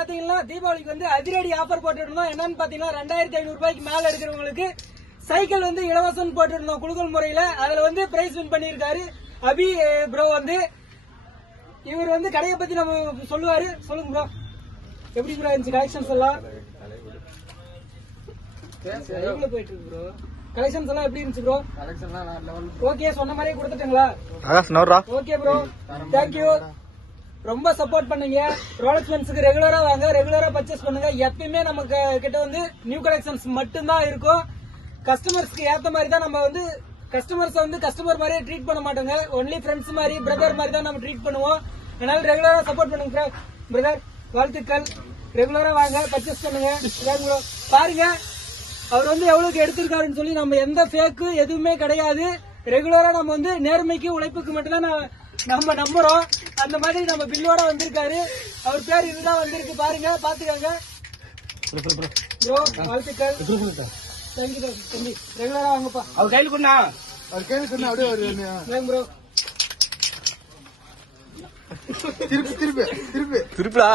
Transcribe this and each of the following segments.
பாத்தீங்கன்னா தீபாவளிக்கு வந்து அதிரடி ஆஃபர் போட்டுருந்தோம். என்னன்னு பாத்தீங்கன்னா 2500 ரூபாய்க்கு மேல இருக்கிறவங்களுக்கு சைக்கிள் வந்து இலவசம் போட்டுருந்தோம் குழுக்கள் முறையில. அதுல வந்து பிரைஸ் வின் பண்ணிருக்காரு அபி ப்ரோ. வந்து இவர் வந்து கடையை பத்தி நம்ம சொல்லுவாரு. சொல்லுங்க ப்ரோ, எப்படி ப்ரோ இருந்துச்சு கலெக்ஷன்ஸ் எல்லாம்? போயிட்டு இருக்கு ப்ரோ. கலெக்ஷன்ஸ் எல்லாம் எப்படி இருந்துச்சு ப்ரோ? ஓகே, சொன்ன மாதிரியே கொடுத்துட்டீங்களா? Okay bro, thank you. ரொம்ப சப்போர்ட் பண்ணுங்க. ரோலக்ஸ் மென்ஸ்க்கு ரெகுலரா வாங்க, ரெகுலரா பர்ச்சேஸ் பண்ணுங்க. எப்பயுமே நமக்கு கிட்ட வந்து நியூ கலெக்ஷன்ஸ் மட்டும்தான் இருக்கும். கஸ்டமர்ஸ்க்கு ஏத்த மாதிரி தான் நம்ம வந்து கஸ்டமர்ஸ் வந்து கஸ்டமர் மாதிரியே ட்ரீட் பண்ண மாட்டோங்க. ஒன்லி ஃப்ரெண்ட்ஸ் மாதிரி, பிரதர் மாதிரி தான் நம்ம ட்ரீட் பண்ணுவோம். அதனால ரெகுலரா சப்போர்ட் பண்ணுங்க பிரதர். வாழ்த்துக்கள். ரெகுலரா வாங்க, பர்ச்சேஸ் பண்ணுங்க. பாருங்க அவர் வந்து எவ்வளவுக்கு எடுத்திருக்காருன்னு சொல்லி. நம்ம எந்த ஃபேக்கு எதுவுமே கிடையாது. ரெகுலரா நம்ம வந்து நேர்மைக்கு உழைப்புக்கு மட்டும்தான் நம்ம நம்புறோம். அந்த மாதிரி நம்ம பில்லோட வந்திருக்காரு. அவர் பேர் இதுதான் வந்திருக்கு, பாருங்க, பாத்துக்காங்க ப்ரோ. வாழ்த்துக்கள். தேங்க்யூ தம்பி. ரெகுலரா வாங்கப்பா. அவர் கையில் கொண்டா, அவர் கையில் கொண்டா அப்படியே ப்ரோ. திருப்பா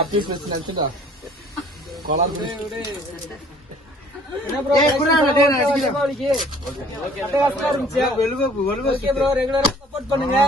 அப்பயே பிரச்சனை நினைச்சுட்டா என்ன ப்ரோ, தீபாவளிக்கு ரெகுலரா சப்போர்ட் பண்ணுங்க.